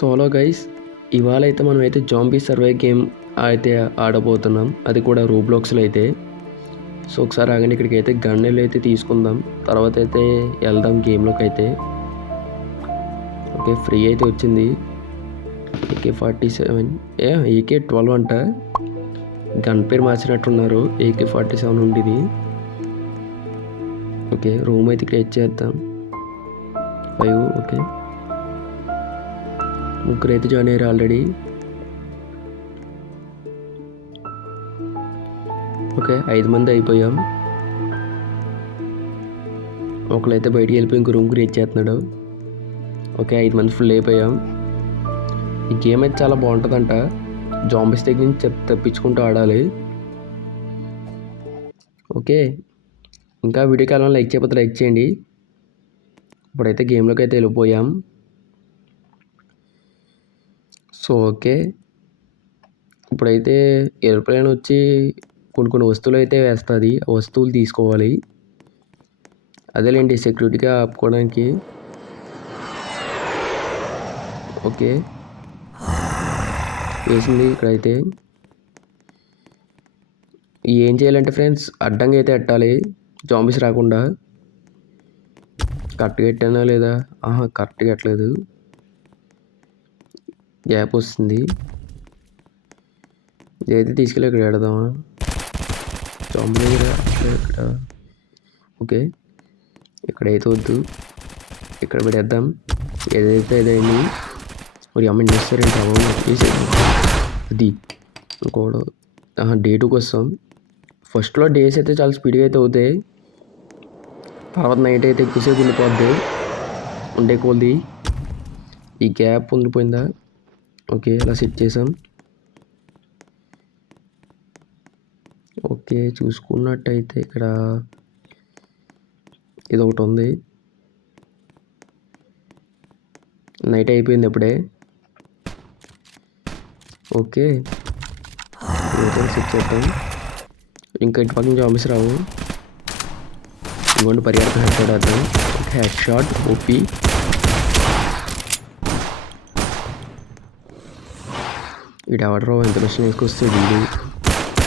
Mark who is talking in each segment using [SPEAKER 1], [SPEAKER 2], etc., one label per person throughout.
[SPEAKER 1] Solo guys ఇవాళ అయితే మనం అయితే జాంబీ సర్వే గేమ్ అయితే ఆడబోతున్నాం. అది కూడా రూబ్లాక్స్లో అయితే సో ఒకసారి ఆగండి ఇక్కడికి అయితే గన్నెలు అయితే తీసుకుందాం. తర్వాత అయితే వెళ్దాం గేమ్లోకి అయితే ఓకే ఫ్రీ అయితే వచ్చింది. ఏకే ఫార్టీ సెవెన్ ఏ ఏకే ట్వెల్వ్ అంట. గన్ పేరు మార్చినట్టున్నారు ఏకే ఫార్టీ సెవెన్ ఉండేది. ఓకే రూమ్ అయితే క్రియేట్ చేద్దాం. Five okay. ముగ్గురు అయితే జాయిన్ అయ్యారు ఆల్రెడీ. ఓకే ఐదు మంది అయిపోయాం. ఒకళ్ళైతే బయటికి వెళ్ళిపోయి ఇంకో రూమ్ క్రియేట్ చేస్తున్నాడు. ఓకే ఐదు మంది ఫుల్ అయిపోయాం. ఈ గేమ్ అయితే చాలా బాగుంటుందంట. జాంబీస్ దగ్గర నుంచి చెప్ తప్పించుకుంటూ ఆడాలి. ఓకే ఇంకా వీడియో కాలం లైక్ చేయకపోతే లైక్ చేయండి. ఇప్పుడైతే గేమ్లోకి అయితే వెళ్ళిపోయాం. So okay. ఇప్పుడైతే ఏరోప్లేన్ వచ్చి కొన్ని కొన్ని వస్తువులు అయితే వేస్తుంది. ఆ వస్తువులు తీసుకోవాలి. అదేలేండి సెక్యూరిటీగా ఆపుకోవడానికి. ఓకే. వేసింది ఇక్కడైతే. ఏం చేయాలంటే ఫ్రెండ్స్ అడ్డంగా అయితే ఎట్టాలి? జాంబీస్ రాకుండా. కరెక్ట్గా ఎట్టానా లేదా? ఆహా కరెక్ట్గా ఎట్టలేదు. గ్యాప్ వస్తుంది. ఏదైతే తీసుకెళ్ళి ఇక్కడ పెడదామా? జాంబీ దగ్గర ఇక్కడ. ఓకే. ఇక్కడైతే వద్దు. ఇక్కడ పెడేద్దాం ఏదైతే ఏదైంది మరి అమ్మ ఇన్వెస్టరెంట్ అవ్వము అది ఇంకోడు. డే టూకి వస్తాం ఫస్ట్లో డేస్ అయితే చాలా స్పీడ్గా అయితే అవుతాయి. తర్వాత నైట్ అయితే ఎక్కువసేపు ఉండిపోద్ది. ఉండే కొద్ది ఈ గ్యాప్ ఉండిపోయిందా? ఓకే అలా సెట్ చేసాం ఓకే చూసుకున్నట్టయితే ఇక్కడ ఇది ఒకటి ఉంది నైట్ అయిపోయింది ఇప్పుడే. ఓకే సెట్ చేద్దాం. ఇంకా ఇటు పక్కన జాబ్స్ రావు. ఇంకోటి పరిగెత్తం head shot head shot OP వీడు ఎవడరో ఎంత మిషన్ వేసుకొస్తే వీడు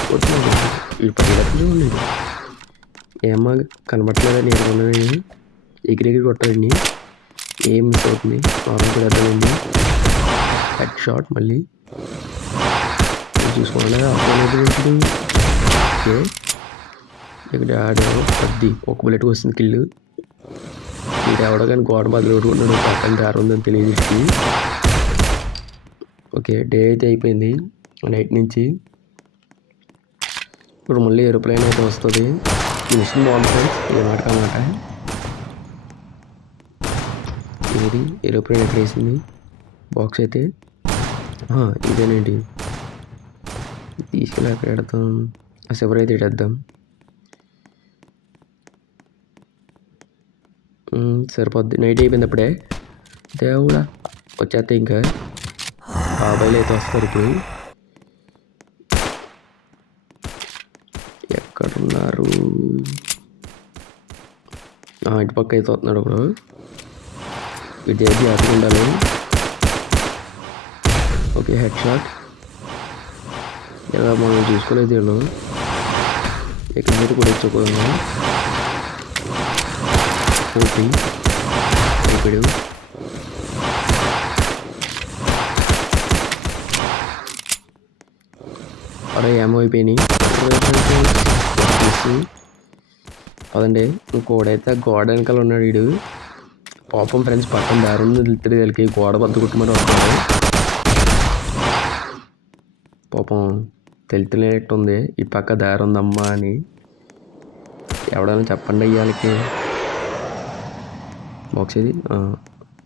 [SPEAKER 1] కొడుతున్నాడు వీడు పరిగెత్తం చూడండి ఏమ్మా కనబట్టలేదని అనుకున్నాను ఎగిరెగిరి కొట్టాలండి ఏం మిస్ అవుతుంది నార్మల్ పెడతానండి హెడ్ షాట్ మళ్ళీ చూసుకోండి అప్పుడు ఓకే ఇక్కడ ఆడాడు పద్ది ఒక బుల్లెట్ వస్తుంది కిల్లు ఇక్కడ ఎవడో కానీ గోడ బదులు కొట్టుకుంటాడు పక్కన దారి ఉందని తెలియజేసి ఓకే డే అయితే అయిపోయింది. నైట్ నుంచి ఇప్పుడు మళ్ళీ ఏరోప్లేన్ అయితే వస్తుంది. మిషన్ బాగుంది ఫ్రెండ్స్ ఏ మాట ఇది ఏరోప్లేన్ ఎక్కడ వేసింది. బాక్స్ అయితే ఇదేనండి. ఇదేనేంటి తీసుకెళ్ళి అక్కడ పెడతాం ఆ అయితే ఇడేద్దాం సరిపోద్ది. నైట్ అయిపోయింది అప్పుడే. దేవుడా వచ్చేస్తే ఇంకా. బాబాయిలు అయితే వస్తారు ఇప్పుడు ఎక్కడున్నారు? ఆ, ఇటు పక్క అయితే వస్తున్నాడు ఇప్పుడు ఇటు అయితే అక్కడ ఉండాలి. Okay head shot. ఇలా మనం చూసుకోలేదు వీళ్ళు ఇక్కడ మీరు కూడా ఇచ్చుకోవాలి ఓకే. ఇప్పుడు అరే ఏమో అయిపోయినాయి అదండి ఇంకోడైతే గోడ వెనకాల ఉన్నాడు వీడు పాపం ఫ్రెండ్స్ పక్కన దారి ఉంది వెళ్తాడు వీళ్ళకి గోడ బద్ద కుట్టుమని వస్తాడు పాపం తెలుతులేనట్టుంది ఈ పక్క దారి ఉందమ్మా అని ఎవడైనా చెప్పండి అయ్యాలకి బాక్స్ ఇది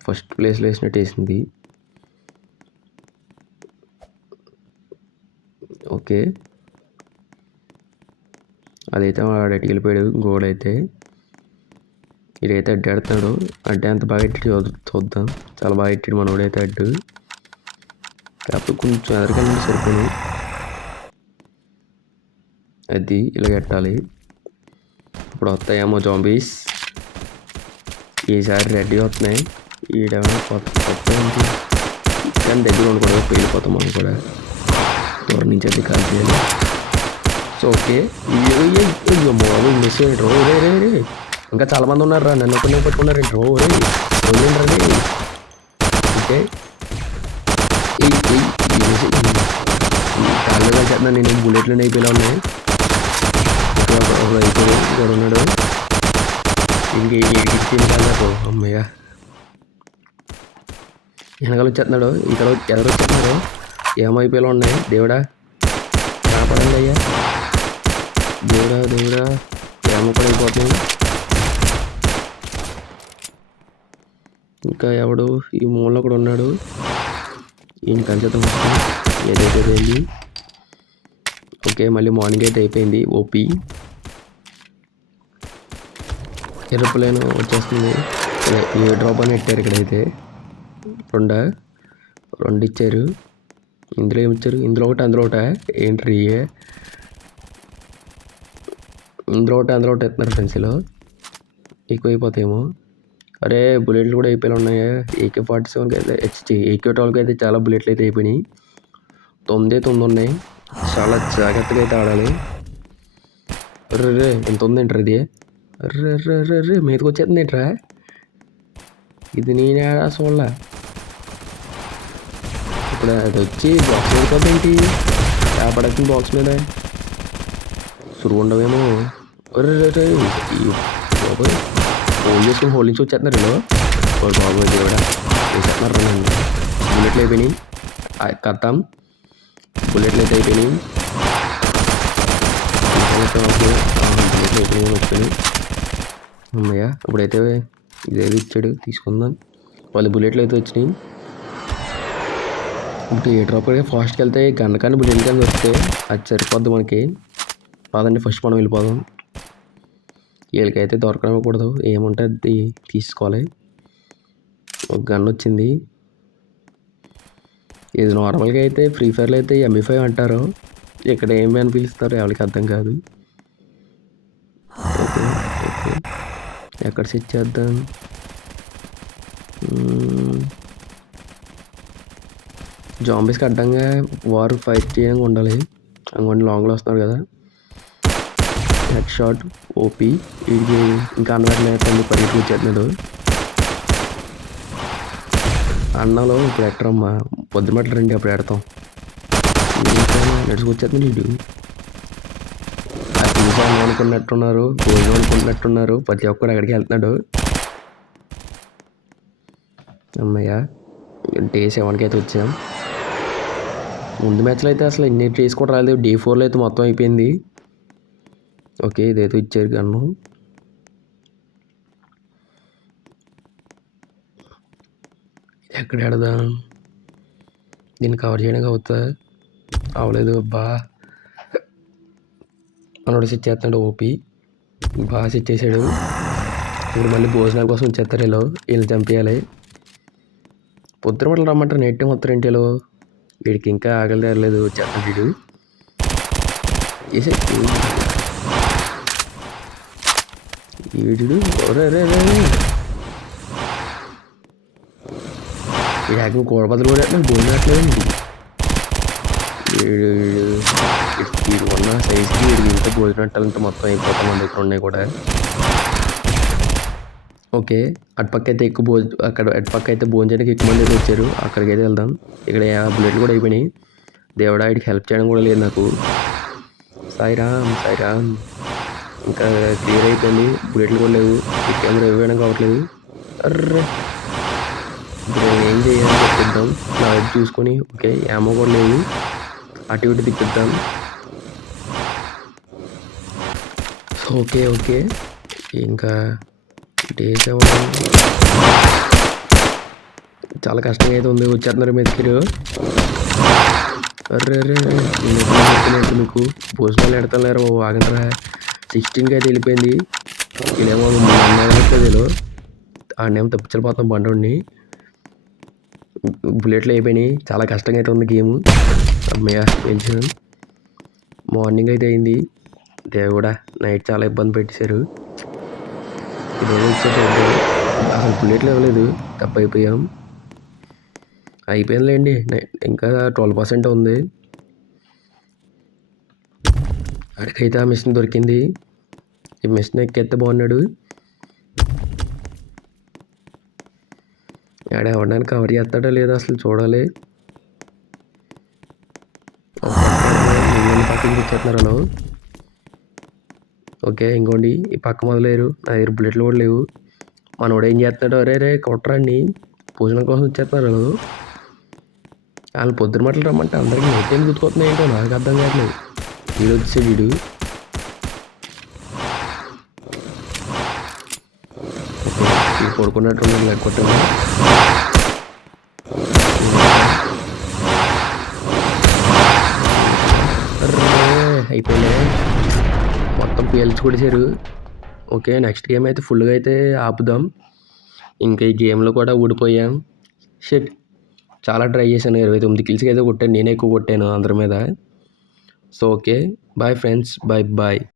[SPEAKER 1] ఫస్ట్ ప్లేస్లో వేసినట్టు వేసింది ఓకే. అదైతే వాడు అటు వెళ్ళిపోయాడు గోడ అయితే ఇదైతే అడ్డు ఆడుతున్నాడు అడ్డే అంత బాగా ఎట్టి చూద్దాం. చాలా బాగా ఎట్టాడు మనోడైతే అడ్డు. కాకపోతే కొంచెం ఎదరికెళ్ళి సరిపోను అది ఇలా పెట్టాలి ఇప్పుడు వస్తాయేమో జాంబీస్. ఈసారి రెడీ వస్తున్నాయి. ఈడేమో కొత్త కొత్త కానీ దగ్గర ఉండకూడదు. పేలిపోతాం మనం కూడా. దూరం నుంచి అయితే కాల్ చేయాలి సో ఓకే బాబు మిస్ అయ్యాడు రో రే రే రే ఇంకా చాలా మంది ఉన్నారు రా నన్ను ఒకరిని పట్టుకున్నారు రో రే వదిలేండి రండి ఓకే ఈ ఈ కాళ్ళు చేస్తున్నా నేను బుల్లెట్లు అయిపోయినా ఉన్నాయి ఇక్కడ ఒక- ఒక అయిపోయి ఇక్కడ ఉన్నాడు ఇంక ఇచ్చింది కాదు అమ్మయ్య వెనకాల వచ్చేస్తున్నాడు ఇక్కడ ఎవరు వచ్చేస్తున్నారు ఏమైపోయిలో ఉన్నాయి? దేవుడా? కాపాడండి అయ్యా. దేవుడా దేవుడా ఏమో కూడా అయిపోతుంది. ఇంకా ఎవడు ఈ మూలలో కూడా ఉన్నాడు? ఈయన కంచెతో ఏదైతే వెళ్ళి. ఓకే మళ్ళీ మార్నింగ్ అయితే అయిపోయింది. ఓపీ. ఎరుపులేను వచ్చేస్తుంది. ఏ డ్రాప్ అని పెట్టారు ఇక్కడైతే. రెండా? రెండు ఇచ్చారు. ఇందులో ఏమి ఇచ్చారు? ఇందులో ఒకటి అందులో ఒకట ఏంట్రీ ఇందులో ఒకటి అందులో ఒకటి ఎత్తున్నారు పెన్సిల్ ఎక్కువైపోతాయేమో అరే బుల్లెట్లు కూడా అయిపోయి ఉన్నాయి. ఏకే ఫార్టీ సెవెన్కి అయితే హెచ్చి ఏకే ట్వెల్వ్కి అయితే చాలా బుల్లెట్లు అయితే అయిపోయినాయి. తొమ్మిది తొమ్మిది ఉన్నాయి. చాలా జాగ్రత్తగా అయితే ఆడాలి. రే రే ఎంత ఉందేంట్రా ఇది? రే రే రే రే మీదకి వచ్చేస్తుంది ఏంట్రా? ఇది నేను ఆడాల్సి వాళ్ళ. ఇప్పుడు అది వచ్చి బాక్స్ వెళ్ళిపోతుంది ఏంటి? పడుతుంది బాక్స్ మీద. సురువు ఉండవేమో. బాబోయ్. హోల్ చేసుకుని హోల్ నుంచి వచ్చేస్తున్నారు వీళ్ళు. ఓ బాబోయ్ దేవుడా. వేసేస్తున్నారు రండి బుల్లెట్లు అయిపోయినాయి. కత్తాం బుల్లెట్లు అయితే అయిపోయినాయి. బుల్లెట్లు అయిపోయినాయి వచ్చినాయి అమ్మయ్య ఇప్పుడైతే ఇదేదో ఇచ్చాడు. తీసుకుందాం. వాళ్ళు బుల్లెట్లు అయితే వచ్చినాయి. ఇప్పుడు ఏ డ్రాప్ ఫాస్ట్కి వెళ్తే గన్న కానీ ఇప్పుడు కానీ వస్తే అది సరిపోద్ది మనకి. పదండి ఫస్ట్ మనం వెళ్ళిపోదాం. వీళ్ళకైతే దొరకడం కూడదు ఏముంటే అది తీసుకోవాలి. ఒక గన్ వచ్చింది. ఇది నార్మల్గా అయితే ఫ్రీ ఫైర్లో అయితే ఎంఈ ఫైవ్ అంటారు. ఇక్కడ ఏమి అని పిలుస్తారు? ఎవరికి అర్థం కాదు. Okay okay. ఎక్కడ సెట్ చేద్దాం? జాంబీస్కి అడ్డంగా వారు ఫైట్ చేయడానికి ఉండాలి. అనుకోండి లాంగ్లో వస్తున్నారు కదా. హెడ్ షాట్ ఓపీ వీడికి ఇంకా అన్నవారు పరిగెత్తి వచ్చేట్లేదు. అన్నలో ఇప్పుడు ఎట్టరమ్మా పొద్దున రండి అప్పుడు ఎడతాం నడుచుకొచ్చేస్తుంది వీడు ఆ చూసాను అనుకున్నట్టున్నారు భోజనం అనుకున్నట్టున్నారు ప్రతి ఒక్కరు అక్కడికి వెళ్తున్నాడు. అమ్మయ్య డే సెవెన్కి అయితే వచ్చాం. ముందు మ్యాచ్లో అయితే అసలు ఎన్ని ట్రీస్ కూడా రాలేదు. డే ఫోర్లో అయితే మొత్తం అయిపోయింది. ఓకే ఇదైతే ఇచ్చారు గన్ను. ఎక్కడ పెడదాం దీన్ని కవర్ చేయడానికి అవుతా? అవలేదు అబ్బా. మనోడు సెట్ చేస్తున్నాడు ఓపీ బాగా సెట్ చేసాడు ఇప్పుడు మళ్ళీ భోజనాల కోసం వచ్చేస్తారు వీళ్ళు. వీళ్ళు చంపేయాలి. పొద్దున మట్ల రమ్మంటారు. నెట్ మొత్తం ఇంటిలో వీడికి ఇంకా ఆగలేదు చెత్త వీడు. వేసే వీడు ఒరే రే బదులు కూడా నాకు భోజనం వీడు వీడు వీడు ఉన్న సైజ్కి వీడికి ఇంత భోజనం పెట్టాలంటే మొత్తం అయిపోతాం మన దగ్గర ఉన్నాయి కూడా. ఓకే. అటుపక్క అయితే ఎక్కువ భోజ అక్కడ అటుపక్క అయితే భోజనం చేయడానికి ఎక్కువ మంది అయితే వచ్చారు. అక్కడికి అయితే వెళ్దాం. ఇక్కడ బుల్లెట్లు కూడా అయిపోయినాయి. దేవుడా ఆయనకి హెల్ప్ చేయడం కూడా లేదు నాకు. సాయిరామ్ సాయిరామ్. ఇంకా క్లియర్ అయిపోయింది. బుల్లెట్లు కూడా లేవు. ఈ కెమెరా ఇవ్వడం కావట్లేదు. అర్రే. ఇప్పుడు నేను ఏం చేయాలని చెప్పిద్దాం. నా వైపు చూసుకొని ఓకే. ఏమో కూడా లేదు అటు ఇటు తిప్పిద్దాం. So okay okay. ఇంకా చాలా కష్టంగా అయితే ఉంది వచ్చేస్తున్నారు మెతికిరు అర్రే మీకు భోజనాలు ఎడతాను లేరు బాబు ఆగంటారా సిక్స్టీన్కి అయితే వెళ్ళిపోయింది. ఇదేమో వీళ్ళు ఆడనేమో తప్పించలిపోతాం బండి బుల్లెట్లు అయిపోయినాయి. చాలా కష్టంగా అయితే ఉంది గేమ్. అమ్మయ్య గెలిచాను మార్నింగ్ అయితే అయింది. దేవుడా నైట్ చాలా ఇబ్బంది పెట్టేశారు. ఇదేదో ఇచ్చారు అసలు బుల్లెట్లు ఇవ్వలేదు తప్పు అయిపోయాం. అయిపోయిందిలేండి. ఇంకా ట్వెల్వ్ పర్సెంట్ ఉంది. అడిగైతే ఆ మిషన్ దొరికింది. ఈ మిషన్ ఎక్కేస్తే బాగున్నాడు. ఆడ ఎవడానికి కవర్ చేస్తాడో లేదో అసలు చూడాలి. పక్కన కూర్చోతున్నారు వాళ్ళు? ఓకే ఇంకోండి ఈ పక్క మొదలేరు నా దగ్గర బుల్లెట్లు కూడా లేవు. మనోడు ఏం చేస్తున్నాడు అరే రే కొట్టరండి. పూజన కోసం వచ్చేస్తున్నారు వాళ్ళు. వాళ్ళు పొద్దున మాటలు రమ్మంటే అందరికీ నైట్ గుర్తుకొస్తున్నాయి ఏంటో నాకు అర్థం కావట్లేదు. వీడు వచ్చే వీడు. పడుకున్నట్టు లేకపోతే అయిపోయినా అయిపోయింది. మొత్తం పీల్చి కొట్టేశారు ఓకే నెక్స్ట్ గేమ్ అయితే ఫుల్గా అయితే ఆపుదాం. ఇంకా ఈ గేమ్లో కూడా ఊడిపోయాం. షెట్ చాలా ట్రై చేశాను. ఇరవై తొమ్మిది కిల్స్కి అయితే కొట్టాను. నేనే ఎక్కువ కొట్టాను అందరి మీద. So okay bye friends bye bye